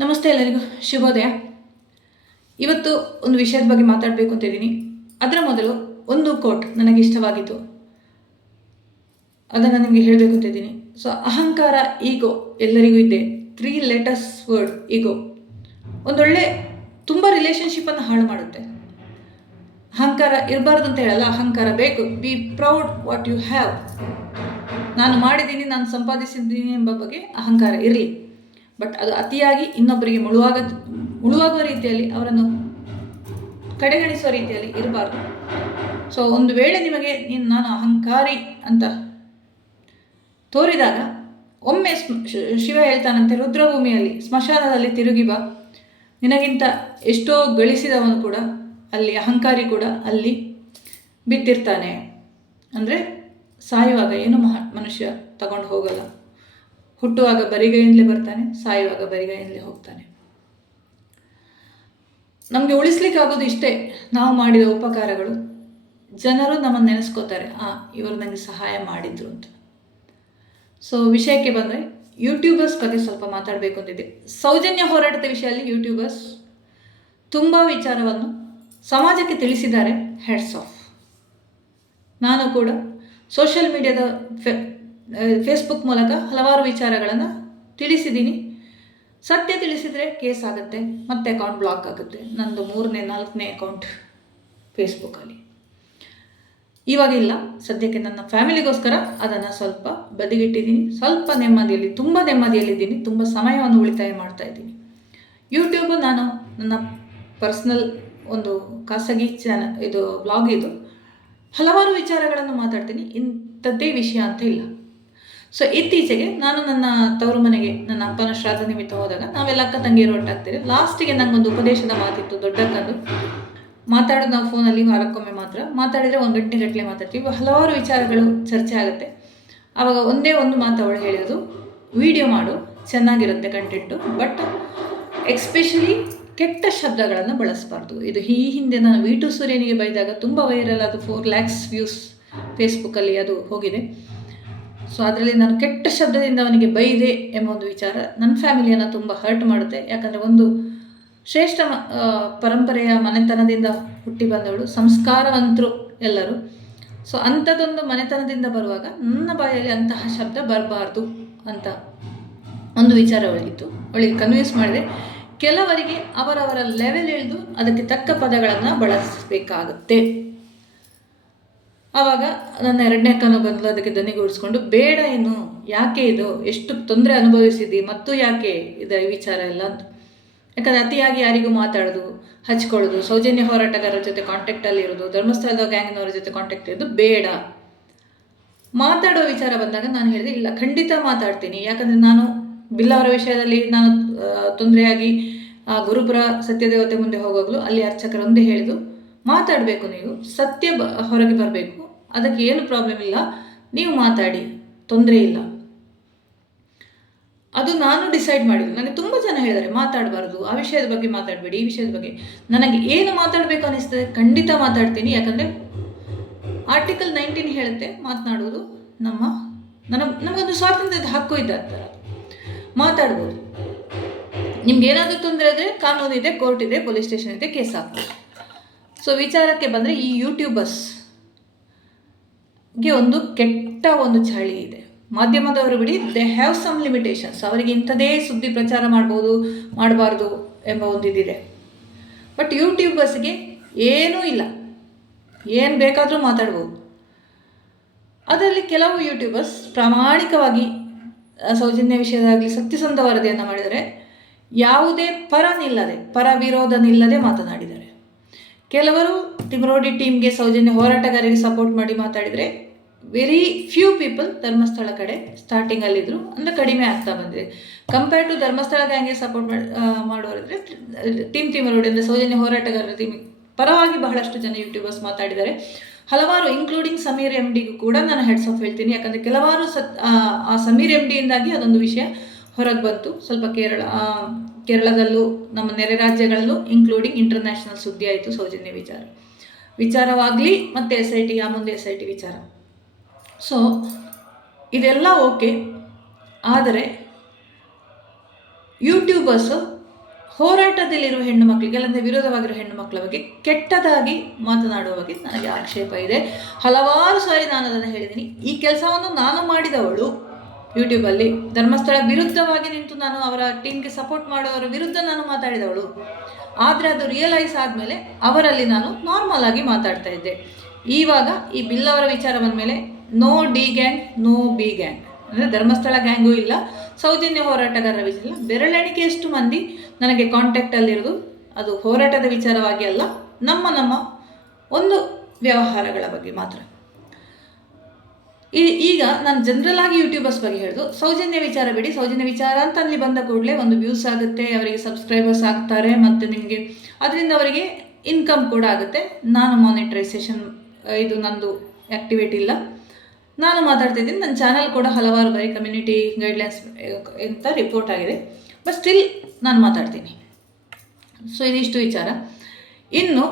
ನಮಸ್ತೆ ಎಲ್ಲರಿಗೂ ಶುಭೋದಯ. ಇವತ್ತು ಒಂದು ವಿಷಯದ ಬಗ್ಗೆ ಮಾತಾಡಬೇಕು ಅಂತ ಇದ್ದೀನಿ. ಅದರ ಮೊದಲು ಒಂದು ಕೋಟ್ ನನಗೆ ಇಷ್ಟವಾಗಿತ್ತು, ಅದನ್ನು ನಿಮಗೆ ಹೇಳಬೇಕು ಅಂತ ಇದ್ದೀನಿ. ಸೊ ಅಹಂಕಾರ, ಈಗೋ ಎಲ್ಲರಿಗೂ ಇದೆ. 3 ಲೆಟರ್ಸ್ ವರ್ಡ್ ಈಗೋ ಒಂದೊಳ್ಳೆ ತುಂಬ ರಿಲೇಷನ್ಶಿಪ್ಪನ್ನು ಹಾಳು ಮಾಡುತ್ತೆ. ಅಹಂಕಾರ ಇರಬಾರ್ದು ಅಂತ ಹೇಳಲ್ಲ, ಅಹಂಕಾರ ಬೇಕು. Be proud what you have. ನಾನು ಮಾಡಿದ್ದೀನಿ, ನಾನು ಸಂಪಾದಿಸಿದ್ದೀನಿ ಎಂಬ ಬಗ್ಗೆ ಅಹಂಕಾರ ಇರಲಿ. ಬಟ್ ಅದು ಅತಿಯಾಗಿ ಇನ್ನೊಬ್ಬರಿಗೆ ಮುಳುವಾಗುವ ರೀತಿಯಲ್ಲಿ, ಅವರನ್ನು ಕಡೆಗಣಿಸುವ ರೀತಿಯಲ್ಲಿ ಇರಬಾರ್ದು. ಸೊ ಒಂದು ವೇಳೆ ನಿಮಗೆ ನಾನು ಅಹಂಕಾರಿ ಅಂತ ತೋರಿದಾಗ ಒಮ್ಮೆ ಶಿವ ಹೇಳ್ತಾನಂತೆ, ರುದ್ರಭೂಮಿಯಲ್ಲಿ ಸ್ಮಶಾನದಲ್ಲಿ ತಿರುಗಿ ಬಾ, ನಿನಗಿಂತ ಎಷ್ಟೋ ಗಳಿಸಿದವನು ಕೂಡ ಅಲ್ಲಿ, ಅಹಂಕಾರಿ ಕೂಡ ಅಲ್ಲಿ ಬಿದ್ದಿರ್ತಾನೆ. ಅಂದರೆ ಸಾಯುವಾಗ ಏನು ಮನುಷ್ಯ ತಗೊಂಡು ಹೋಗಲ್ಲ. ಹುಟ್ಟುವಾಗ ಬರಿಗೈಯಿಂದಲೇ ಬರ್ತಾನೆ, ಸಾಯುವಾಗ ಬರಿಗೈಯಿಂದಲೇ ಹೋಗ್ತಾನೆ. ನಮಗೆ ಉಳಿಸ್ಲಿಕ್ಕಾಗೋದು ಇಷ್ಟೇ, ನಾವು ಮಾಡಿದ ಉಪಕಾರಗಳು. ಜನರು ನಮ್ಮನ್ನು ನೆನೆಸ್ಕೋತಾರೆ, ಇವರು ನನಗೆ ಸಹಾಯ ಮಾಡಿದ್ರು ಅಂತ. ಸೊ ವಿಷಯಕ್ಕೆ ಬಂದರೆ, ಯೂಟ್ಯೂಬರ್ಸ್ ಬಗ್ಗೆ ಸ್ವಲ್ಪ ಮಾತಾಡಬೇಕು ಅಂತಿದ್ದೆ. ಸೌಜನ್ಯ ಹೋರಾಟದ ವಿಷಯದಲ್ಲಿ ಯೂಟ್ಯೂಬರ್ಸ್ ತುಂಬ ವಿಚಾರವನ್ನು ಸಮಾಜಕ್ಕೆ ತಿಳಿಸಿದ್ದಾರೆ. Heads of. ನಾನು ಕೂಡ ಸೋಷಿಯಲ್ ಮೀಡಿಯಾದ ಫೇಸ್ಬುಕ್ ಮೂಲಕ ಹಲವಾರು ವಿಚಾರಗಳನ್ನು ತಿಳಿಸಿದ್ದೀನಿ. ಸತ್ಯ ತಿಳಿಸಿದರೆ ಕೇಸ್ ಆಗುತ್ತೆ, ಮತ್ತೆ ಅಕೌಂಟ್ ಬ್ಲಾಕ್ ಆಗುತ್ತೆ. ನಂದು 3ನೇ 4ನೇ ಅಕೌಂಟ್ ಫೇಸ್ಬುಕ್ಕಲ್ಲಿ. ಇವಾಗಿಲ್ಲ, ಸದ್ಯಕ್ಕೆ ನನ್ನ ಫ್ಯಾಮಿಲಿಗೋಸ್ಕರ ಅದನ್ನು ಸ್ವಲ್ಪ ಬದಿಗಿಟ್ಟಿದ್ದೀನಿ. ಸ್ವಲ್ಪ ನೆಮ್ಮದಿಯಲ್ಲಿ, ತುಂಬ ನೆಮ್ಮದಿಯಲ್ಲಿದ್ದೀನಿ. ತುಂಬ ಸಮಯವನ್ನು ಉಳಿತಾಯ ಮಾಡ್ತಾ ಇದ್ದೀನಿ. ಯೂಟ್ಯೂಬು ನಾನು ನನ್ನ ಪರ್ಸ್ನಲ್ ಒಂದು ಖಾಸಗಿ ಇದು ಬ್ಲಾಗ್. ಇದು ಹಲವಾರು ವಿಚಾರಗಳನ್ನು ಮಾತಾಡ್ತೀನಿ, ಇಂಥದ್ದೇ ವಿಷಯ ಅಂತ ಇಲ್ಲ. ಸೊ ಇತ್ತೀಚೆಗೆ ನಾನು ನನ್ನ ತವರು ಮನೆಗೆ ನನ್ನ ಅಪ್ಪನ ಶ್ರಾದ್ದ ನಿಮಿತ್ತ ಹೋದಾಗ ನಾವೆಲ್ಲ ಅಕ್ಕ ತಂಗಿಯರು ಒಟ್ಟಾಗ್ತೀವಿ. ಲಾಸ್ಟಿಗೆ ನನಗೊಂದು ಉಪದೇಶದ ಮಾತಿತ್ತು, ದೊಡ್ಡಕ್ಕಂದು. ಮಾತಾಡೋದು ನಾವು ಫೋನಲ್ಲಿ ವಾರಕ್ಕೊಮ್ಮೆ ಮಾತ್ರ, ಮಾತಾಡಿದರೆ 1 ಗಂಟೆಗಟ್ಟಲೆ ಮಾತಾಡ್ತೀವಿ. ಹಲವಾರು ವಿಚಾರಗಳು ಚರ್ಚೆ ಆಗುತ್ತೆ. ಆವಾಗ ಒಂದೇ ಒಂದು ಮಾತು ಅವಳು ಹೇಳಿರೋದು, ವಿಡಿಯೋ ಮಾಡು, ಚೆನ್ನಾಗಿರುತ್ತೆ ಕಂಟೆಂಟು, ಬಟ್ ಎಕ್ಸ್ಪೆಷಲಿ ಕೆಟ್ಟ ಶಬ್ದಗಳನ್ನು ಬಳಸಬಾರ್ದು. ಇದು ಈ ಹಿಂದೆ ನಾನು V2 ಸೂರ್ಯನಿಗೆ ಬೈದಾಗ ತುಂಬ ವೈರಲ್, ಅದು 4 lakhs ವ್ಯೂಸ್ ಫೇಸ್ಬುಕ್ಕಲ್ಲಿ ಅದು ಹೋಗಿದೆ. ಸೊ ಅದರಲ್ಲಿ ನಾನು ಕೆಟ್ಟ ಶಬ್ದದಿಂದ ಅವನಿಗೆ ಬೈದೆ ಎಂಬ ಒಂದು ವಿಚಾರ ನನ್ನ ಫ್ಯಾಮಿಲಿಯನ್ನು ತುಂಬ ಹರ್ಟ್ ಮಾಡುತ್ತೆ. ಯಾಕಂದರೆ ಒಂದು ಶ್ರೇಷ್ಠ ಪರಂಪರೆಯ ಮನೆತನದಿಂದ ಹುಟ್ಟಿ ಬಂದವಳು, ಸಂಸ್ಕಾರವಂತರು ಎಲ್ಲರೂ. ಸೊ ಅಂಥದ್ದೊಂದು ಮನೆತನದಿಂದ ಬರುವಾಗ ನನ್ನ ಬಾಯಲ್ಲಿ ಅಂತಹ ಶಬ್ದ ಬರಬಾರ್ದು ಅಂತ ಒಂದು ವಿಚಾರ ಒಳಗಿತ್ತು. ಅವಳಿಗೆ ಕನ್ವಿನ್ಸ್ ಮಾಡಿದೆ. ಕೆಲವರಿಗೆ ಅವರವರ ಲೆವೆಲ್ ಇಳಿದು ಅದಕ್ಕೆ ತಕ್ಕ ಪದಗಳನ್ನು ಬಳಸಬೇಕಾಗುತ್ತೆ. ಆವಾಗ ನನ್ನ 2ನೇ ಅಕ್ಕನೂ ಬಂದು ಅದಕ್ಕೆ ದನಿಗೂಡಿಸ್ಕೊಂಡು, ಬೇಡ, ಏನು, ಯಾಕೆ ಇದು, ಎಷ್ಟು ತೊಂದರೆ ಅನುಭವಿಸಿದ್ದಿ, ಮತ್ತು ಯಾಕೆ ಇದು ಈ ವಿಚಾರ ಎಲ್ಲ ಅಂತ. ಯಾಕಂದರೆ ಅತಿಯಾಗಿ ಯಾರಿಗೂ ಮಾತಾಡೋದು, ಹಚ್ಕೊಳ್ಳೋದು, ಸೌಜನ್ಯ ಹೋರಾಟಗಾರರ ಜೊತೆ ಕಾಂಟ್ಯಾಕ್ಟಲ್ಲಿ ಇರೋದು, ಧರ್ಮಸ್ಥಳದ ಗ್ಯಾಂಗ್ನವರ ಜೊತೆ ಕಾಂಟ್ಯಾಕ್ಟ್ ಇರೋದು ಬೇಡ. ಮಾತಾಡೋ ವಿಚಾರ ಬಂದಾಗ ನಾನು ಹೇಳಿದೆ, ಇಲ್ಲ, ಖಂಡಿತ ಮಾತಾಡ್ತೀನಿ. ಯಾಕಂದರೆ ನಾನು ಬಿಲ್ಲವರ ವಿಷಯದಲ್ಲಿ ನಾನು ತೊಂದರೆಯಾಗಿ ಗುರುಪುರ ಸತ್ಯದೇವತೆ ಮುಂದೆ ಹೋಗೋಗ್ಲು ಅಲ್ಲಿ ಅರ್ಚಕರು ಒಂದೇ ಹೇಳಿದು, ಮಾತಾಡಬೇಕು, ನೀವು ಸತ್ಯ ಹೊರಗೆ ಬರಬೇಕು, ಅದಕ್ಕೆ ಏನು ಪ್ರಾಬ್ಲಮ್ ಇಲ್ಲ, ನೀವು ಮಾತಾಡಿ, ತೊಂದರೆ ಇಲ್ಲ. ಅದು ನಾನು ಡಿಸೈಡ್ ಮಾಡಿದ್ದು. ನನಗೆ ತುಂಬ ಜನ ಹೇಳಿದ್ದಾರೆ ಮಾತಾಡಬಾರ್ದು, ಆ ವಿಷಯದ ಬಗ್ಗೆ ಮಾತಾಡಬೇಡಿ, ಈ ವಿಷಯದ ಬಗ್ಗೆ. ನನಗೆ ಏನು ಮಾತಾಡಬೇಕು ಅನ್ನಿಸ್ತದೆ ಖಂಡಿತ ಮಾತಾಡ್ತೀನಿ. ಯಾಕಂದರೆ ಆರ್ಟಿಕಲ್ 19 ಹೇಳುತ್ತೆ, ಮಾತನಾಡುವುದು ನಮಗೊಂದು ಸ್ವಾತಂತ್ರ್ಯದ ಹಕ್ಕು ಇದೆ. ಆ ಥರ ಮಾತಾಡ್ಬೋದು. ನಿಮ್ಗೇನಾದರೂ ತೊಂದರೆ ಆದರೆ ಕಾನೂನು ಇದೆ, ಕೋರ್ಟ್ ಇದೆ, ಪೊಲೀಸ್ ಸ್ಟೇಷನ್ ಇದೆ, ಕೇಸ್ ಹಾಕ್ಬೋದು. ಸೊ ವಿಚಾರಕ್ಕೆ ಬಂದರೆ, ಈ ಯೂಟ್ಯೂಬರ್ಸ್ಗೆ ಒಂದು ಕೆಟ್ಟ ಒಂದು ಚಳಿ ಇದೆ. ಮಾಧ್ಯಮದವರು ಬಿಡಿ, ದೇ ಹ್ಯಾವ್ ಸಮ್ ಲಿಮಿಟೇಷನ್ಸ್. ಅವರಿಗೆ ಇಂಥದೇ ಸುದ್ದಿ ಪ್ರಚಾರ ಮಾಡ್ಬೋದು, ಮಾಡಬಾರ್ದು ಎಂಬ ಒಂದು ಇದಿದೆ. ಬಟ್ ಯೂಟ್ಯೂಬರ್ಸ್ಗೆ ಏನೂ ಇಲ್ಲ, ಏನು ಬೇಕಾದರೂ ಮಾತಾಡ್ಬೋದು. ಅದರಲ್ಲಿ ಕೆಲವು ಯೂಟ್ಯೂಬರ್ಸ್ ಪ್ರಾಮಾಣಿಕವಾಗಿ ಸೌಜನ್ಯ ವಿಷಯದಾಗಲಿ ಸತ್ಯಸಂಧ ವರದಿಯನ್ನು ಮಾಡಿದರೆ, ಯಾವುದೇ ಪರ ವಿರೋಧ ನಿಲ್ಲದೆ ಮಾತನಾಡಿದ್ದಾರೆ. ಕೆಲವರು ತಿಮರೋಡಿ ಟೀಮ್ಗೆ, ಸೌಜನ್ಯ ಹೋರಾಟಗಾರರಿಗೆ ಸಪೋರ್ಟ್ ಮಾಡಿ ಮಾತಾಡಿದರೆ, ವೆರಿ ಫ್ಯೂ ಪೀಪಲ್ ಧರ್ಮಸ್ಥಳ ಕಡೆ ಸ್ಟಾರ್ಟಿಂಗಲ್ಲಿದ್ದರು, ಅಂದರೆ ಕಡಿಮೆ ಆಗ್ತಾ ಬಂದಿದೆ. ಕಂಪೇರ್ ಟು ಧರ್ಮಸ್ಥಳ ಗ್ಯಾಂಗ್ಗೆ ಸಪೋರ್ಟ್ ಮಾಡೋರಿದ್ರೆ, ತಿಮರೋಡಿ ಅಂದರೆ ಸೌಜನ್ಯ ಹೋರಾಟಗಾರರ ಟೀಮ್ ಪರವಾಗಿ ಬಹಳಷ್ಟು ಜನ ಯೂಟ್ಯೂಬರ್ಸ್ ಮಾತಾಡಿದ್ದಾರೆ. ಹಲವಾರು, ಇನ್ಕ್ಲೂಡಿಂಗ್ ಸಮೀರ್ MDಗೂ ಕೂಡ ನಾನು ಹೆಡ್ಸ್ ಆಫ್ ಹೇಳ್ತೀನಿ. ಯಾಕಂದರೆ ಕೆಲವಾರು ಆ ಸಮೀರ್ MDಯಿಂದಾಗಿ ಅದೊಂದು ವಿಷಯ ಹೊರಗೆ ಬಂತು. ಸ್ವಲ್ಪ ಕೇರಳದಲ್ಲೂ ನಮ್ಮ ನೆರೆ ರಾಜ್ಯಗಳಲ್ಲೂ ಇನ್ಕ್ಲೂಡಿಂಗ್ ಇಂಟರ್ನ್ಯಾಷನಲ್ ಸುದ್ದಿ ಆಯಿತು ಸೌಜನ್ಯ ವಿಚಾರವಾಗಲಿ, ಮತ್ತು SIT, ಆ ಮುಂದೆ SIT ವಿಚಾರ. ಸೊ ಇದೆಲ್ಲ ಓಕೆ. ಆದರೆ ಯೂಟ್ಯೂಬರ್ಸು ಹೋರಾಟದಲ್ಲಿರುವ ಹೆಣ್ಣು ಮಕ್ಕಳಿಗೆ ಅಲ್ಲಂದರೆ ವಿರೋಧವಾಗಿರೋ ಹೆಣ್ಣು ಮಕ್ಕಳ ಬಗ್ಗೆ ಕೆಟ್ಟದಾಗಿ ಮಾತನಾಡುವ ಬಗ್ಗೆ ನನಗೆ ಆಕ್ಷೇಪ ಇದೆ. ಹಲವಾರು ಸಾರಿ ನಾನು ಅದನ್ನು ಹೇಳಿದ್ದೀನಿ. ಈ ಕೆಲಸವನ್ನು ನಾನು ಮಾಡಿದವಳು ಯೂಟ್ಯೂಬಲ್ಲಿ. ಧರ್ಮಸ್ಥಳ ವಿರುದ್ಧವಾಗಿ ನಿಂತು ನಾನು ಅವರ ಟೀಮ್ಗೆ ಸಪೋರ್ಟ್ ಮಾಡೋರ ವಿರುದ್ಧ ನಾನು ಮಾತಾಡಿದವಳು. ಆದರೆ ಅದು ರಿಯಲೈಸ್ ಆದಮೇಲೆ ಅವರಲ್ಲಿ ನಾನು ನಾರ್ಮಲ್ ಆಗಿ ಮಾತಾಡ್ತಾ ಇದ್ದೆ. ಇವಾಗ ಈ ಬಿಲ್ ಅವರ ವಿಚಾರ ಬಂದಮೇಲೆ no D gang no B gang, ಅಂದರೆ ಧರ್ಮಸ್ಥಳ ಗ್ಯಾಂಗೂ ಇಲ್ಲ, ಸೌಜನ್ಯ ಹೋರಾಟಗಾರರ ವಿಚಾರ ಬೆರಳೆಣಿಕೆಯಷ್ಟು ಮಂದಿ ನನಗೆ ಕಾಂಟ್ಯಾಕ್ಟಲ್ಲಿರೋದು ಅದು ಹೋರಾಟದ ವಿಚಾರವಾಗಿ ಅಲ್ಲ, ನಮ್ಮ ಒಂದು ವ್ಯವಹಾರಗಳ ಬಗ್ಗೆ ಮಾತ್ರ. ಈಗ ನಾನು ಜನರಲ್ ಆಗಿ ಯೂಟ್ಯೂಬರ್ಸ್ ಬಗ್ಗೆ ಹೇಳಿದು. ಸೌಜನ್ಯ ವಿಚಾರ ಬಿಡಿ, ಸೌಜನ್ಯ ವಿಚಾರ ಅಂತ ಅಲ್ಲಿ ಬಂದ ಕೂಡಲೇ ಒಂದು ವ್ಯೂಸ್ ಆಗುತ್ತೆ, ಅವರಿಗೆ ಸಬ್ಸ್ಕ್ರೈಬರ್ಸ್ ಆಗ್ತಾರೆ, ಮತ್ತು ನಿಮಗೆ ಅದರಿಂದ ಅವರಿಗೆ ಇನ್ಕಮ್ ಕೂಡ ಆಗುತ್ತೆ. ನಾನು ಮಾನಿಟರೈಸೇಷನ್ ಇದು ನಂದು ಆ್ಯಕ್ಟಿವೇಟ್ ಇಲ್ಲ, ನಾನು ಮಾತಾಡ್ತಿದ್ದೀನಿ. ನನ್ನ ಚಾನಲ್ ಕೂಡ ಹಲವಾರು ಬಾರಿ ಕಮ್ಯುನಿಟಿ ಗೈಡ್ಲೈನ್ಸ್ ಅಂತ ರಿಪೋರ್ಟ್ ಆಗಿದೆ, ಬಟ್ ಸ್ಟಿಲ್ ನಾನು ಮಾತಾಡ್ತೀನಿ. ಸೊ ಇದಿಷ್ಟು ವಿಚಾರ. ಇನ್ನು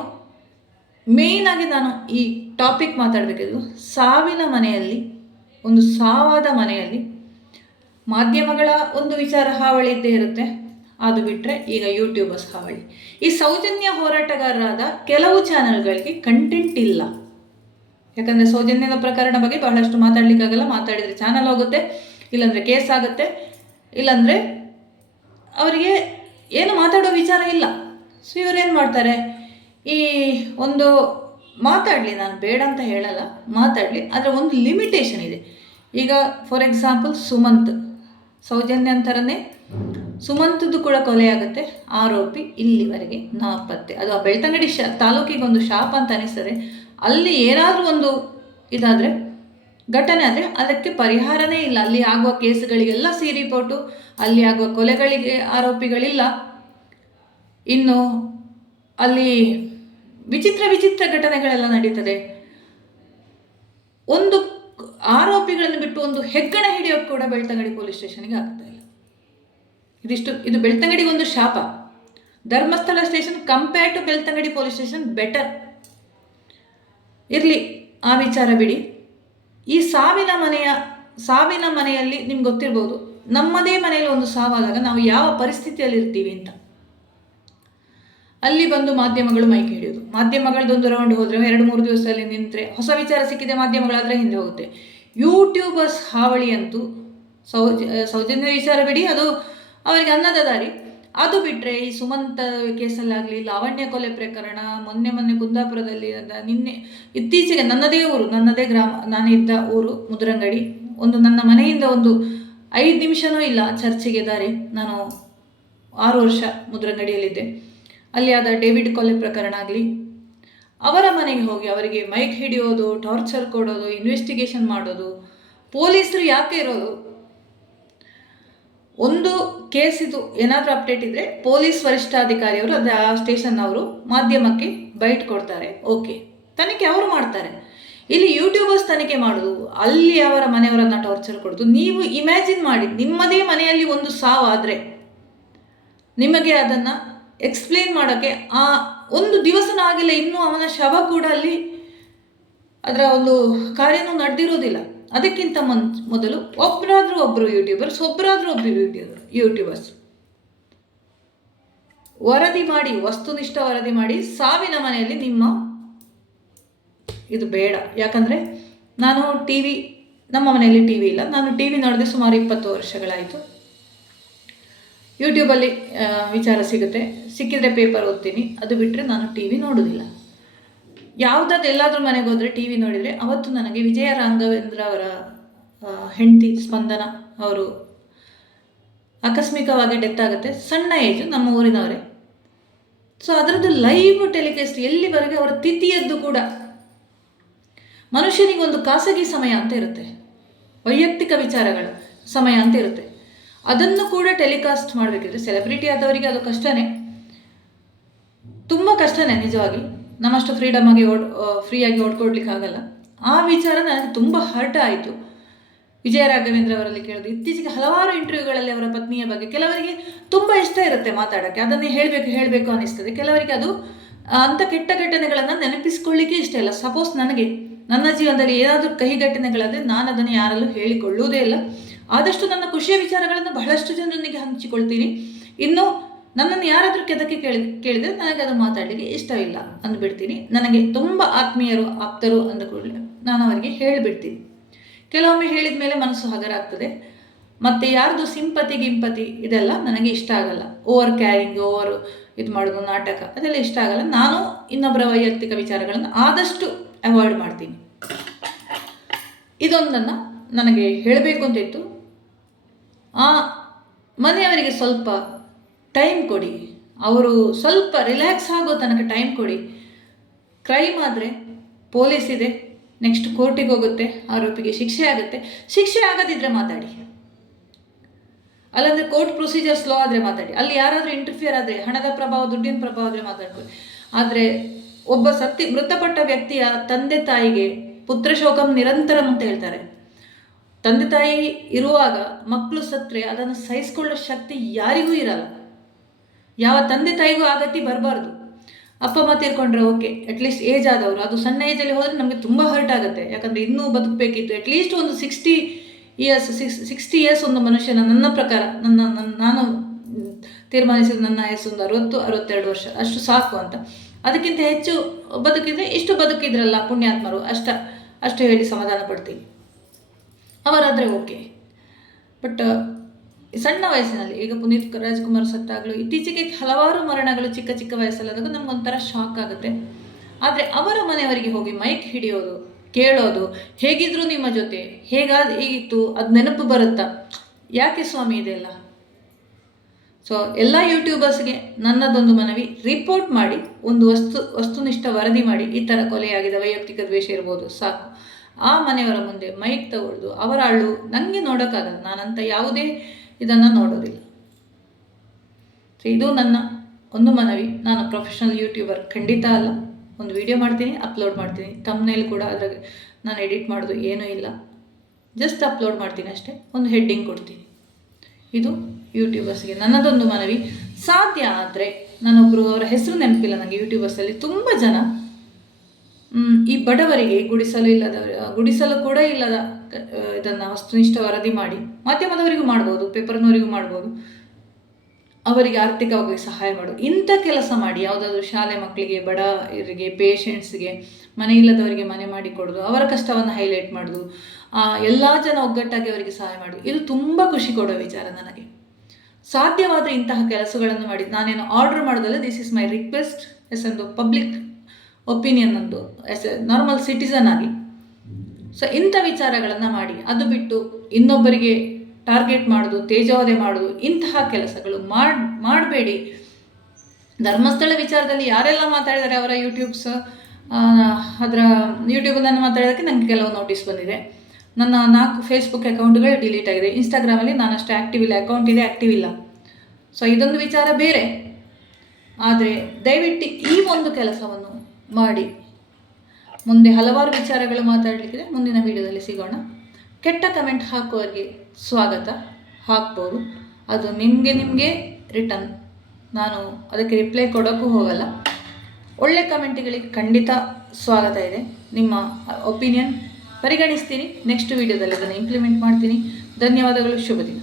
ಮೇಯ್ನಾಗಿ ನಾನು ಈ ಟಾಪಿಕ್ ಮಾತಾಡಬೇಕಿದ್ದು ಸಾವಿನ ಮನೆಯಲ್ಲಿ, ಒಂದು ಸಾವಾದ ಮನೆಯಲ್ಲಿ ಮಾಧ್ಯಮಗಳ ಒಂದು ವಿಚಾರ ಹಾವಳಿ ಇದ್ದೇ ಇರುತ್ತೆ. ಅದು ಬಿಟ್ಟರೆ ಈಗ ಯೂಟ್ಯೂಬರ್ಸ್ ಹಾವಳಿ. ಈ ಸೌಜನ್ಯ ಹೋರಾಟಗಾರರಾದ ಕೆಲವು ಚಾನಲ್ಗಳಿಗೆ ಕಂಟೆಂಟ್ ಇಲ್ಲ. ಯಾಕಂದರೆ ಸೌಜನ್ಯದ ಪ್ರಕರಣ ಬಗ್ಗೆ ಬಹಳಷ್ಟು ಮಾತಾಡಲಿಕ್ಕಾಗಲ್ಲ, ಮಾತಾಡಿದರೆ ಚಾನಲ್ ಹೋಗುತ್ತೆ, ಇಲ್ಲಾಂದರೆ ಕೇಸ್ ಆಗುತ್ತೆ, ಇಲ್ಲಾಂದರೆ ಅವರಿಗೆ ಏನು ಮಾತಾಡೋ ವಿಚಾರ ಇಲ್ಲ. ಸೊ ಇವರೇನು ಮಾಡ್ತಾರೆ, ಈ ಒಂದು ಮಾತಾಡಲಿ, ನಾನು ಬೇಡ ಅಂತ ಹೇಳಲ್ಲ, ಮಾತಾಡಲಿ, ಆದರೆ ಒಂದು ಲಿಮಿಟೇಷನ್ ಇದೆ. ಈಗ ಫಾರ್ ಎಕ್ಸಾಂಪಲ್ ಸುಮಂತ್, ಸೌಜನ್ಯ ಅಂತಾರನೇ ಸುಮಂತದ್ದು ಕೂಡ ಕೊಲೆಯಾಗುತ್ತೆ, ಆರೋಪಿ ಇಲ್ಲಿವರೆಗೆ ನಾಪತ್ತೆ. ಅದು ಆ ಬೆಳ್ತಂಗಡಿ ತಾಲೂಕಿಗೆ ಒಂದು ಶಾಪ ಅಂತ ಅನಿಸ್ತದೆ. ಅಲ್ಲಿ ಏನಾದರೂ ಒಂದು ಇದಾದರೆ, ಘಟನೆ ಆದರೆ ಅದಕ್ಕೆ ಪರಿಹಾರನೇ ಇಲ್ಲ. ಅಲ್ಲಿ ಆಗುವ ಕೇಸುಗಳಿಗೆಲ್ಲ ಸಿ ರಿಪೋರ್ಟು, ಅಲ್ಲಿ ಆಗುವ ಕೊಲೆಗಳಿಗೆ ಆರೋಪಿಗಳಿಲ್ಲ. ಇನ್ನು ಅಲ್ಲಿ ವಿಚಿತ್ರ ಘಟನೆಗಳೆಲ್ಲ ನಡೀತದೆ. ಒಂದು ಆರೋಪಿಗಳನ್ನು ಬಿಟ್ಟು ಒಂದು ಹೆಗ್ಗಣ ಹಿಡಿಯೋಕ್ಕೆ ಕೂಡ ಬೆಳ್ತಂಗಡಿ ಪೊಲೀಸ್ ಸ್ಟೇಷನ್ಗೆ ಆಗ್ತಾ ಇಲ್ಲ. ಇದು ಬೆಳ್ತಂಗಡಿಗೆ ಒಂದು ಶಾಪ. Dharmasthala station compare to Belthangady police station better. ಇರಲಿ, ಆ ವಿಚಾರ ಬಿಡಿ. ಈ ಸಾವಿನ ಮನೆಯಲ್ಲಿ ನಿಮ್ಗೆ ಗೊತ್ತಿರ್ಬೋದು, ನಮ್ಮದೇ ಮನೆಯಲ್ಲಿ ಒಂದು ಸಾವಾದಾಗ ನಾವು ಯಾವ ಪರಿಸ್ಥಿತಿಯಲ್ಲಿ ಇರ್ತೀವಿ ಅಂತ. ಅಲ್ಲಿ ಬಂದು ಮಾಧ್ಯಮಗಳು ಮೈಕ್ ಹಿಡಿಯೋದು, ಮಾಧ್ಯಮಗಳದೊಂದು ರೌಂಡ್ ಹೋದರೆ 2-3 ದಿವಸದಲ್ಲಿ ನಿಂತರೆ ಹೊಸ ವಿಚಾರ ಸಿಕ್ಕಿದೆ, ಮಾಧ್ಯಮಗಳಾದರೆ ಹಿಂದೆ ಹೋಗುತ್ತೆ. ಯೂಟ್ಯೂಬರ್ಸ್ ಹಾವಳಿ ಅಂತೂ ಸೌಜನ್ಯ ವಿಚಾರ ಬಿಡಿ, ಅದು ಅವರಿಗೆ ಅನ್ನದ ದಾರಿ. ಅದು ಬಿಟ್ಟರೆ ಈ ಸುಮಂತ ಕೇಸಲ್ಲಾಗಲಿ, ಲಾವಣ್ಯ ಕೊಲೆ ಪ್ರಕರಣ, ಮೊನ್ನೆ ಕುಂದಾಪುರದಲ್ಲಿ, ಇತ್ತೀಚೆಗೆ ನನ್ನದೇ ಗ್ರಾಮ, ನಾನಿದ್ದ ಊರು ಮುದ್ರಂಗಡಿ, ನನ್ನ ಮನೆಯಿಂದ ಒಂದು 5 ನಿಮಿಷನೂ ಇಲ್ಲ ಚರ್ಚಿಗೆ ದಾರಿ. ನಾನು 6 ವರ್ಷ ಮುದ್ರಂಗಡಿಯಲ್ಲಿದ್ದೆ. ಅಲ್ಲಿ ಆದ ಡೇವಿಡ್ ಕೊಲೆ ಪ್ರಕರಣ ಆಗಲಿ, ಅವರ ಮನೆಗೆ ಹೋಗಿ ಅವರಿಗೆ ಮೈಕ್ ಹಿಡಿಯೋದು, ಟಾರ್ಚರ್ ಕೊಡೋದು, ಇನ್ವೆಸ್ಟಿಗೇಷನ್ ಮಾಡೋದು, ಪೊಲೀಸರು ಯಾಕೆ ಇರೋದು? ಒಂದು ಕೇಸಿದು ಏನಾದರೂ ಅಪ್ಡೇಟ್ ಇದ್ದರೆ ಪೊಲೀಸ್ ವರಿಷ್ಠಾಧಿಕಾರಿಯವರು, ಅದು ಆ ಸ್ಟೇಷನ್ನವರು ಮಾಧ್ಯಮಕ್ಕೆ ಬೈಟ್ ಕೊಡ್ತಾರೆ, ಓಕೆ, ತನಿಖೆ ಅವರು ಮಾಡ್ತಾರೆ. ಇಲ್ಲಿ ಯೂಟ್ಯೂಬರ್ಸ್ ತನಿಖೆ ಮಾಡೋದು, ಅಲ್ಲಿ ಅವರ ಮನೆಯವರನ್ನು ಟಾರ್ಚರ್ ಕೊಡೋದು. ನೀವು ಇಮ್ಯಾಜಿನ್ ಮಾಡಿ, ನಿಮ್ಮದೇ ಮನೆಯಲ್ಲಿ ಒಂದು ಸಾವಾದರೆ ನಿಮಗೆ ಅದನ್ನು ಎಕ್ಸ್ಪ್ಲೇನ್ ಮಾಡೋಕ್ಕೆ ಆ ಒಂದು ದಿವಸನೂ ಆಗಿಲ್ಲ, ಇನ್ನೂ ಅವನ ಶವ ಕೂಡ ಅಲ್ಲಿ ಅದರ ಒಂದು ಕಾರ್ಯನೂ ನಡೆದಿರೋದಿಲ್ಲ. ಅದಕ್ಕಿಂತ ಮೊದಲು ಒಬ್ಬರು ಯೂಟ್ಯೂಬರ್ಸ್ ವರದಿ ಮಾಡಿ, ವಸ್ತುನಿಷ್ಠ ವರದಿ ಮಾಡಿ, ಸಾವಿನ ಮನೆಯಲ್ಲಿ ನಿಮ್ಮ ಇದು ಬೇಡ. ಯಾಕಂದರೆ ನಾನು ನಮ್ಮ ಮನೆಯಲ್ಲಿ ಟಿ ವಿ ಇಲ್ಲ, ನಾನು ಟಿ ವಿ ನೋಡಿದೆ ಸುಮಾರು 20 ವರ್ಷಗಳಾಯಿತು. ಯೂಟ್ಯೂಬಲ್ಲಿ ವಿಚಾರ ಸಿಕ್ಕಿದ್ರೆ ಪೇಪರ್ ಓದ್ತೀನಿ, ಅದು ಬಿಟ್ಟರೆ ನಾನು ಟಿ ವಿ ನೋಡೋದಿಲ್ಲ. ಎಲ್ಲಾದ್ರೂ ಮನೆಗೆ ಹೋದರೆ ಟಿ ವಿ ನೋಡಿದರೆ, ಅವತ್ತು ನನಗೆ ವಿಜಯ ರಾಘವೇಂದ್ರ ಅವರ ಹೆಂಡತಿ ಸ್ಪಂದನ ಅವರು ಆಕಸ್ಮಿಕವಾಗಿ ಡೆತ್ ಆಗುತ್ತೆ, ಸಣ್ಣ ಏಜು, ನಮ್ಮ ಊರಿನವರೇ. ಸೊ ಅದರದ್ದು ಲೈವ್ ಟೆಲಿಕಾಸ್ಟ್, ಎಲ್ಲಿವರೆಗೆ ಅವರ ತಿಥಿಯದ್ದು ಕೂಡ. ಮನುಷ್ಯನಿಗೆ ಒಂದು ಖಾಸಗಿ ಸಮಯ ಅಂತ ಇರುತ್ತೆ, ವೈಯಕ್ತಿಕ ವಿಚಾರಗಳ ಸಮಯ ಅಂತ ಇರುತ್ತೆ, ಅದನ್ನು ಕೂಡ ಟೆಲಿಕಾಸ್ಟ್ ಮಾಡಬೇಕಿದ್ರೆ ಸೆಲೆಬ್ರಿಟಿ ಆದವರಿಗೆ ಅದು ಕಷ್ಟನೇ, ತುಂಬ ಕಷ್ಟನೇ ನಿಜವಾಗಿ. ನಮ್ಮಷ್ಟು ಫ್ರೀಯಾಗಿ ಓಡ್ಕೊಡ್ಲಿಕ್ಕೆ ಆಗಲ್ಲ. ಆ ವಿಚಾರ ನನಗೆ ತುಂಬ ಹರ್ಟ್ ಆಯಿತು. ವಿಜಯ ರಾಘವೇಂದ್ರ ಅವರಲ್ಲಿ ಕೇಳೋದು, ಇತ್ತೀಚೆಗೆ ಹಲವಾರು ಇಂಟರ್ವ್ಯೂಗಳಲ್ಲಿ ಅವರ ಪತ್ನಿಯ ಬಗ್ಗೆ ಕೆಲವರಿಗೆ ತುಂಬ ಇಷ್ಟ ಇರುತ್ತೆ ಮಾತಾಡೋಕ್ಕೆ, ಅದನ್ನೇ ಹೇಳಬೇಕು ಅನ್ನಿಸ್ತದೆ. ಕೆಲವರಿಗೆ ಅದು ಅಂಥ ಕೆಟ್ಟ ಘಟನೆಗಳನ್ನು ನೆನಪಿಸ್ಕೊಳ್ಳಿಕ್ಕೆ ಇಷ್ಟ ಇಲ್ಲ. ಸಪೋಸ್ ನನಗೆ ನನ್ನ ಜೀವನದಲ್ಲಿ ಏನಾದರೂ ಕಹಿ ಘಟನೆಗಳಾದರೆ ನಾನು ಅದನ್ನು ಯಾರಲ್ಲೂ ಹೇಳಿಕೊಳ್ಳುವುದೇ ಇಲ್ಲ. ಆದಷ್ಟು ನನ್ನ ಖುಷಿಯ ವಿಚಾರಗಳನ್ನು ಬಹಳಷ್ಟು ಜನರೊಂದಿಗೆ ಹಂಚಿಕೊಳ್ತೀನಿ. ಇನ್ನು ನನ್ನನ್ನು ಯಾರಾದರೂ ಕೆದಕ್ಕೆ ಕೇಳಿದರೆ ನನಗೆ ಅದು ಮಾತಾಡಲಿಕ್ಕೆ ಇಷ್ಟವಿಲ್ಲ ಅಂದುಬಿಡ್ತೀನಿ. ನನಗೆ ತುಂಬ ಆತ್ಮೀಯರು ಆಪ್ತರು ಅಂದ ಕೂಡಲೇ ನಾನು ಅವರಿಗೆ ಹೇಳಿಬಿಡ್ತೀನಿ. ಕೆಲವೊಮ್ಮೆ ಹೇಳಿದ ಮೇಲೆ ಮನಸ್ಸು ಹಗರ ಆಗ್ತದೆ. ಮತ್ತು ಯಾರ್ದು ಗಿಂಪತಿ ಇದೆಲ್ಲ ನನಗೆ ಇಷ್ಟ ಆಗಲ್ಲ. ಓವರ್ ಕ್ಯಾರಿಂಗ್, ಓವರ್ ಇದು ಮಾಡೋದು, ನಾಟಕ ಅದೆಲ್ಲ ಇಷ್ಟ ಆಗಲ್ಲ. ನಾನು ಇನ್ನೊಬ್ಬರ ವೈಯಕ್ತಿಕ ವಿಚಾರಗಳನ್ನು ಆದಷ್ಟು ಅವಾಯ್ಡ್ ಮಾಡ್ತೀನಿ. ಇದೊಂದನ್ನು ನನಗೆ ಹೇಳಬೇಕು ಅಂತ ಇತ್ತು. ಆ ಮನೆಯವರಿಗೆ ಸ್ವಲ್ಪ ಟೈಮ್ ಕೊಡಿ, ಅವರು ಸ್ವಲ್ಪ ರಿಲ್ಯಾಕ್ಸ್ ಆಗೋ ತನಕ ಟೈಮ್ ಕೊಡಿ. ಕ್ರೈಮ್ ಆದರೆ ಪೊಲೀಸ್ ಇದೆ, ನೆಕ್ಸ್ಟ್ ಕೋರ್ಟಿಗೆ ಹೋಗುತ್ತೆ, ಆರೋಪಿಗೆ ಶಿಕ್ಷೆ ಆಗುತ್ತೆ. ಶಿಕ್ಷೆ ಆಗದಿದ್ದರೆ ಮಾತಾಡಿ, ಅಲ್ಲಂದರೆ ಕೋರ್ಟ್ ಪ್ರೊಸೀಜರ್ ಸ್ಲೋ ಆದರೆ ಮಾತಾಡಿ. ಅಲ್ಲಿ ಯಾರಾದರೂ ಇಂಟರ್ಫಿಯರ್ ಆದರೆ, ಹಣದ ಪ್ರಭಾವ, ದುಡ್ಡಿನ ಪ್ರಭಾವ ಆದರೆ ಮಾತಾಡ್ಕೊಳ್ಳಿ. ಆದರೆ ಒಬ್ಬ ಮೃತಪಟ್ಟ ವ್ಯಕ್ತಿಯ ತಂದೆ ತಾಯಿಗೆ ಪುತ್ರ ಶೋಕಂ ನಿರಂತರಂ ಅಂತ ಹೇಳ್ತಾರೆ. ತಂದೆ ತಾಯಿ ಇರುವಾಗ ಮಕ್ಕಳು ಸತ್ತರೆ ಅದನ್ನು ಸಹಿಸ್ಕೊಳ್ಳೋ ಶಕ್ತಿ ಯಾರಿಗೂ ಇರಲ್ಲ. ಯಾವ ತಂದೆ ತಾಯಿಗೂ ಆ ಗತಿ ಬರಬಾರ್ದು. ಅಪ್ಪ ಅಮ್ಮ ತೀರ್ಕೊಂಡ್ರೆ ಓಕೆ, ಅಟ್ಲೀಸ್ಟ್ ಏಜ್ ಆದವರು, ಅದು ಸಣ್ಣ ಏಜಲ್ಲಿ ಹೋದರೆ ನಮಗೆ ತುಂಬ ಹರ್ಟ್ ಆಗುತ್ತೆ. ಯಾಕಂದರೆ ಇನ್ನೂ ಬದುಕಬೇಕಿತ್ತು. ಅಟ್ಲೀಸ್ಟ್ ಒಂದು 60 ಇಯರ್ಸ್ ಒಂದು ಮನುಷ್ಯನ, ನನ್ನ ಪ್ರಕಾರ, ನಾನು ತೀರ್ಮಾನಿಸಿದ ನನ್ನ ವಯಸ್ಸು ಒಂದು 60-62 ವರ್ಷ ಅಷ್ಟು ಸಾಕು ಅಂತ. ಅದಕ್ಕಿಂತ ಹೆಚ್ಚು ಬದುಕಿದ್ರೆ ಇಷ್ಟು ಬದುಕಿದ್ರಲ್ಲ ಪುಣ್ಯಾತ್ಮರು ಅಷ್ಟು ಹೇಳಿ ಸಮಾಧಾನ ಪಡ್ತೀನಿ. ಅವರಾದರೆ ಓಕೆ. ಬಟ್ ಸಣ್ಣ ವಯಸ್ಸಿನಲ್ಲಿ, ಈಗ ಪುನೀತ್ ರಾಜ್ಕುಮಾರ್ ಸತ್ತಾಗಲೂ ಇತ್ತೀಚೆಗೆ ಹಲವಾರು ಮರಣಗಳು ಚಿಕ್ಕ ಚಿಕ್ಕ ವಯಸ್ಸಲ್ಲಾದಾಗ ನಮಗೊಂಥರ ಶಾಕ್ ಆಗುತ್ತೆ. ಆದರೆ ಅವರ ಮನೆಯವರಿಗೆ ಹೋಗಿ ಮೈಕ್ ಹಿಡಿಯೋದು, ಕೇಳೋದು, ಹೇಗಿದ್ರು ನಿಮ್ಮ ಜೊತೆ, ಹೇಗಿತ್ತು ಅದು ನೆನಪು ಬರುತ್ತಾ, ಯಾಕೆ ಸ್ವಾಮಿ ಇದೆಲ್ಲ? ಸೊ ಎಲ್ಲ ಯೂಟ್ಯೂಬರ್ಸ್ಗೆ ನನ್ನದೊಂದು ಮನವಿ, ರಿಪೋರ್ಟ್ ಮಾಡಿ, ಒಂದು ವಸ್ತುನಿಷ್ಠ ವರದಿ ಮಾಡಿ. ಈ ಥರ ಕೊಲೆಯಾಗಿದೆ, ವೈಯಕ್ತಿಕ ದ್ವೇಷ ಇರ್ಬೋದು, ಸಾಕು. ಆ ಮನೆಯವರ ಮುಂದೆ ಮೈಕ್ ತಗೊಳ್ದು ಅವರ ಅಳು ನನಗೆ ನೋಡೋಕ್ಕಾಗಲ್ಲ. ನಾನಂತ ಯಾವುದೇ ಇದನ್ನು ನೋಡೋದಿಲ್ಲ. ಸೊ ಇದು ನನ್ನ ಒಂದು ಮನವಿ. ನಾನು ಪ್ರೊಫೆಷನಲ್ ಯೂಟ್ಯೂಬರ್ ಖಂಡಿತ ಅಲ್ಲ. ಒಂದು ವಿಡಿಯೋ ಮಾಡ್ತೀನಿ, ಅಪ್ಲೋಡ್ ಮಾಡ್ತೀನಿ. ತಮ್ನೇಲ್ ಕೂಡ ಅದ್ರಾಗೆ ನಾನು ಎಡಿಟ್ ಮಾಡೋದು ಏನೂ ಇಲ್ಲ, ಜಸ್ಟ್ ಅಪ್ಲೋಡ್ ಮಾಡ್ತೀನಿ ಅಷ್ಟೇ. ಒಂದು ಹೆಡ್ಡಿಂಗ್ ಕೊಡ್ತೀನಿ. ಇದು ಯೂಟ್ಯೂಬರ್ಸ್ಗೆ ನನ್ನದೊಂದು ಮನವಿ. ಸಾಧ್ಯ ಆದರೆ ನಾನೊಬ್ಬರು, ಅವರ ಹೆಸರು ನೆನಪಿಲ್ಲ ನನಗೆ, ಯೂಟ್ಯೂಬರ್ಸಲ್ಲಿ ತುಂಬ ಜನ ಈ ಬಡವರಿಗೆ ಗುಡಿಸಲು ಕೂಡ ಇಲ್ಲದ ಇದನ್ನು ವಸ್ತುನಿಷ್ಠ ವರದಿ ಮಾಡಿ, ಮಾಧ್ಯಮದವರಿಗೂ ಮಾಡ್ಬೋದು, ಪೇಪರ್ನವರಿಗೂ ಮಾಡ್ಬೋದು, ಅವರಿಗೆ ಆರ್ಥಿಕವಾಗಿ ಸಹಾಯ ಮಾಡು, ಇಂಥ ಕೆಲಸ ಮಾಡಿ. ಯಾವುದಾದ್ರೂ ಶಾಲೆ ಮಕ್ಕಳಿಗೆ, ಬಡವರಿಗೆ, ಪೇಷಂಟ್ಸ್ಗೆ, ಮನೆ ಇಲ್ಲದವರಿಗೆ ಮನೆ ಮಾಡಿ ಕೊಡೋದು, ಅವರ ಕಷ್ಟವನ್ನು ಹೈಲೈಟ್ ಮಾಡೋದು, ಎಲ್ಲ ಜನ ಒಗ್ಗಟ್ಟಾಗಿ ಅವರಿಗೆ ಸಹಾಯ ಮಾಡೋದು, ಇದು ತುಂಬ ಖುಷಿ ಕೊಡೋ ವಿಚಾರ ನನಗೆ. ಸಾಧ್ಯವಾದರೆ ಇಂತಹ ಕೆಲಸಗಳನ್ನು ಮಾಡಿ. ನಾನೇನು ಆರ್ಡರ್ ಮಾಡೋದಲ್ಲ, this is my request as ಒಂದು ಪಬ್ಲಿಕ್ ಒಪಿನಿಯನ್, ಒಂದು ಆ್ಯಸ್ ಎ ನಾರ್ಮಲ್ ಸಿಟಿಸನ್ ಆಗಿ. ಸೊ ಇಂಥ ವಿಚಾರಗಳನ್ನು ಮಾಡಿ. ಅದು ಬಿಟ್ಟು ಇನ್ನೊಬ್ಬರಿಗೆ ಟಾರ್ಗೆಟ್ ಮಾಡೋದು, ತೇಜೋವಧೆ ಮಾಡೋದು, ಇಂತಹ ಕೆಲಸಗಳು ಮಾಡಬೇಡಿ. ಧರ್ಮಸ್ಥಳ ವಿಚಾರದಲ್ಲಿ ಯಾರೆಲ್ಲ ಮಾತಾಡಿದ್ದಾರೆ ಅವರ ಯೂಟ್ಯೂಬಲ್ಲಿ ಮಾತಾಡೋದಕ್ಕೆ ನನಗೆ ಕೆಲವು ನೋಟಿಸ್ ಬಂದಿದೆ. ನನ್ನ 4 ಫೇಸ್ಬುಕ್ ಅಕೌಂಟ್ಗಳು ಡಿಲೀಟ್ ಆಗಿದೆ. ಇನ್ಸ್ಟಾಗ್ರಾಮಲ್ಲಿ ನಾನಷ್ಟು ಆ್ಯಕ್ಟಿವ್ ಇಲ್ಲ, ಅಕೌಂಟ್ ಇದೆ, ಆ್ಯಕ್ಟಿವ್ ಇಲ್ಲ. ಸೊ ಇದೊಂದು ವಿಚಾರ ಬೇರೆ. ಆದರೆ ದಯವಿಟ್ಟು ಈ ಒಂದು ಕೆಲಸವನ್ನು ಮಾಡಿ. ಮುಂದೆ ಹಲವಾರು ವಿಚಾರಗಳು ಮಾತಾಡಲಿಕ್ಕಿದೆ, ಮುಂದಿನ ವಿಡಿಯೋದಲ್ಲಿ ಸಿಗೋಣ. ಕೆಟ್ಟ ಕಮೆಂಟ್ ಹಾಕುವವರಿಗೆ ಸ್ವಾಗತ, ಹಾಕ್ಬೋದು. ಅದು ನಿಮಗೆ ರಿಟರ್ನ್, ನಾನು ಅದಕ್ಕೆ ರಿಪ್ಲೈ ಕೊಡೋಕ್ಕೂ ಹೋಗಲ್ಲ. ಒಳ್ಳೆ ಕಮೆಂಟ್ಗಳಿಗೆ ಖಂಡಿತ ಸ್ವಾಗತ ಇದೆ. ನಿಮ್ಮ ಒಪಿನಿಯನ್ ಪರಿಗಣಿಸ್ತೀನಿ. ನೆಕ್ಸ್ಟ್ ವಿಡಿಯೋದಲ್ಲಿ ಅದನ್ನು ಇಂಪ್ಲಿಮೆಂಟ್ ಮಾಡ್ತೀನಿ. ಧನ್ಯವಾದಗಳು. ಶುಭ ದಿನ.